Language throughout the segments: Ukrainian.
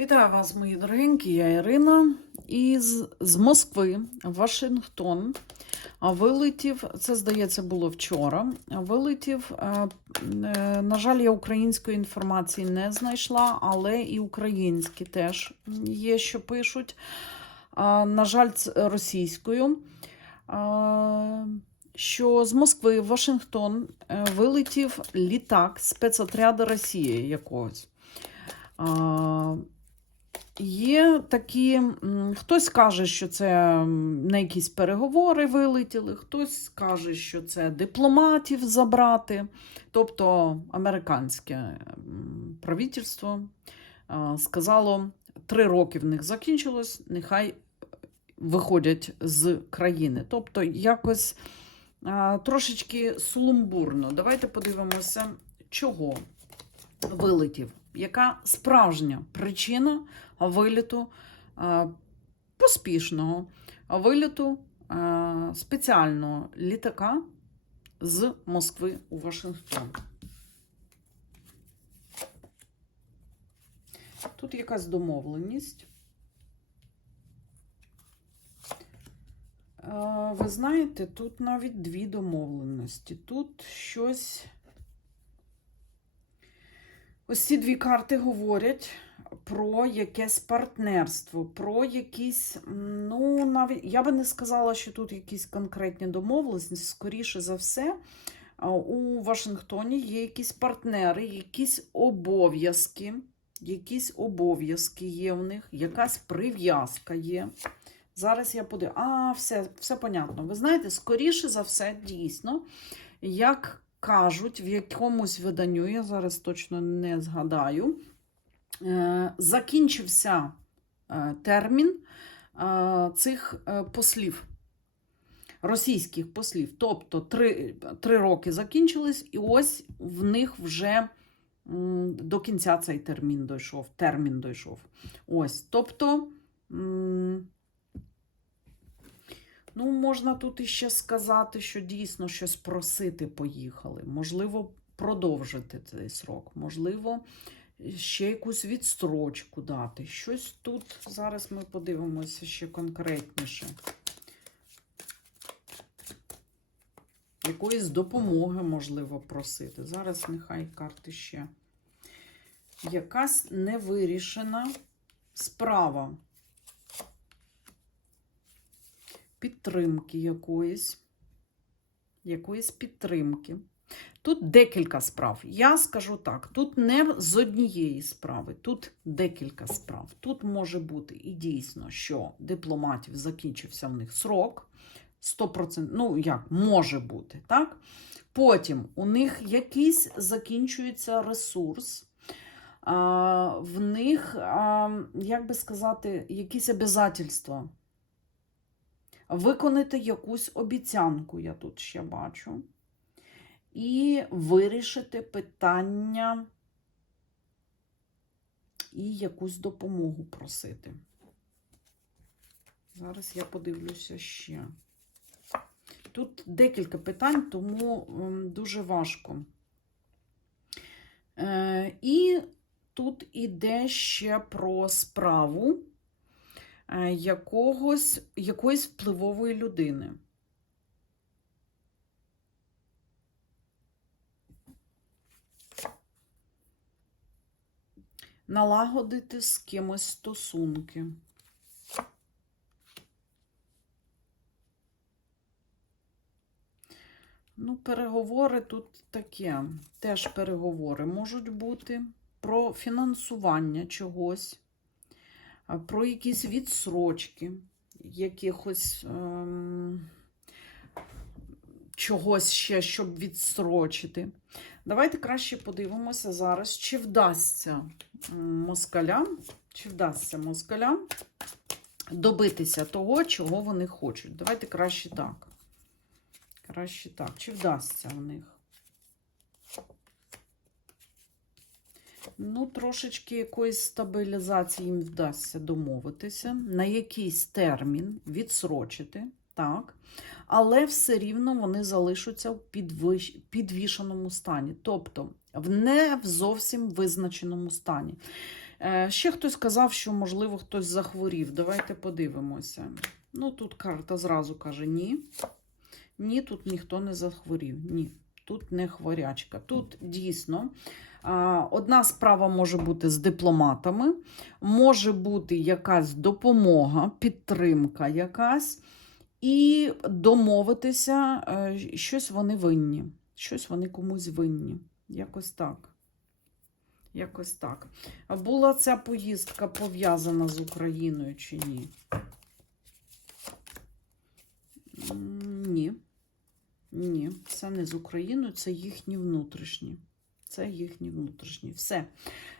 Вітаю вас, мої дорогенькі, я Ірина. Із з Москви в Вашингтон вилетів, це здається було вчора. Вилетів, е, е, на жаль, я української інформації не знайшла, але і українські теж є, що пишуть. На жаль, російською. Що з Москви в Вашингтон е, вилетів літак спецотряду Росії якогось. Є такі, хтось каже, що це на якісь переговори вилетіли, хтось каже, що це дипломатів забрати. Тобто американське правительство сказало, три роки в них закінчилось, нехай виходять з країни. Тобто якось трошечки сумбурно. Давайте подивимося, чого вилетів. Яка справжня причина виліту е, поспішного виліту е, спеціального літака з Москви у Вашингтон? Тут якась домовленість. Е, Ви знаєте, тут навіть дві домовленості. Тут щось. Ось ці дві карти говорять про якесь партнерство, про якісь, ну, навіть я би не сказала, що тут якісь конкретні домовленості. Скоріше за все, у Вашингтоні є якісь партнери, якісь обов'язки. Якісь обов'язки є в них, якась прив'язка є. Зараз я подивлюся. А, все, все понятно. Ви знаєте, скоріше за все, дійсно, як кажуть в якомусь виданню, я зараз точно не згадаю, е, закінчився е, термін е, цих послів, російських послів. Тобто три, три роки закінчились, і ось в них вже до кінця цей термін дійшов. Термін дійшов. Ось, тобто. Ну, можна тут іще сказати, що дійсно щось просити поїхали. Можливо, продовжити цей срок, можливо, ще якусь відстрочку дати. Щось тут зараз ми подивимося ще конкретніше. Якоїсь допомоги можливо просити. Зараз нехай карти ще. Якась невирішена справа. Підтримки якоїсь, якоїсь підтримки. Тут декілька справ. Я скажу так: тут не з однієї справи, тут декілька справ. Тут може бути і дійсно, що дипломатів закінчився в них срок. 100%, ну як, може бути, так? Потім у них якийсь закінчується ресурс. А, в них, а, як би сказати, якісь обязательства виконати якусь обіцянку, я тут ще бачу, і вирішити питання і якусь допомогу просити. Зараз я подивлюся ще. Тут декілька питань, тому дуже важко. Е, І тут іде ще про справу якогось, якоїсь впливової людини. Налагодити з кимось стосунки. Ну, переговори тут таке. Теж переговори можуть бути про фінансування чогось, про якісь відсрочки, якихось ем, чогось ще, щоб відсрочити. Давайте краще подивимося зараз, чи вдасться москалям, чи вдасться москалям добитися того, чого вони хочуть. Давайте краще так. Краще так. Чи вдасться в них? Ну, трошечки якоїсь стабілізації їм вдасться домовитися, на якийсь термін відсрочити, так. Але все рівно вони залишаться в підвищ... підвішеному стані, тобто в не в зовсім визначеному стані. Е, Ще хтось сказав, що, можливо, хтось захворів. Давайте подивимося. Ну, тут карта зразу каже: ні. Ні, тут ніхто не захворів. Ні, тут не хворячка. Тут дійсно одна справа може бути з дипломатами, може бути якась допомога, підтримка якась, і домовитися, е, щось вони винні. Щось вони комусь винні. Якось так. Якось так. Була ця поїздка пов'язана з Україною чи ні? Ні. Ні, це не з Україною, це їхні внутрішні. Це їхні внутрішні. Все.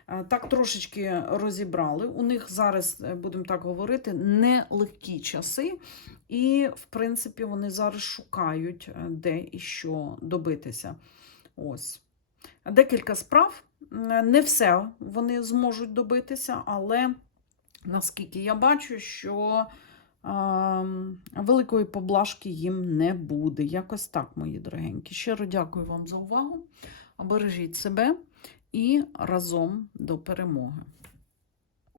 Е, Так трошечки розібрали. У них зараз, е, будемо так говорити, нелегкі часи. І, в принципі, вони зараз шукають, е, де і що добитися. Ось. Декілька справ. Не все вони зможуть добитися, але наскільки я бачу, що а, великої поблажки їм не буде. Якось так, мої дорогенькі. Щиро дякую вам за увагу. Бережіть себе і разом до перемоги.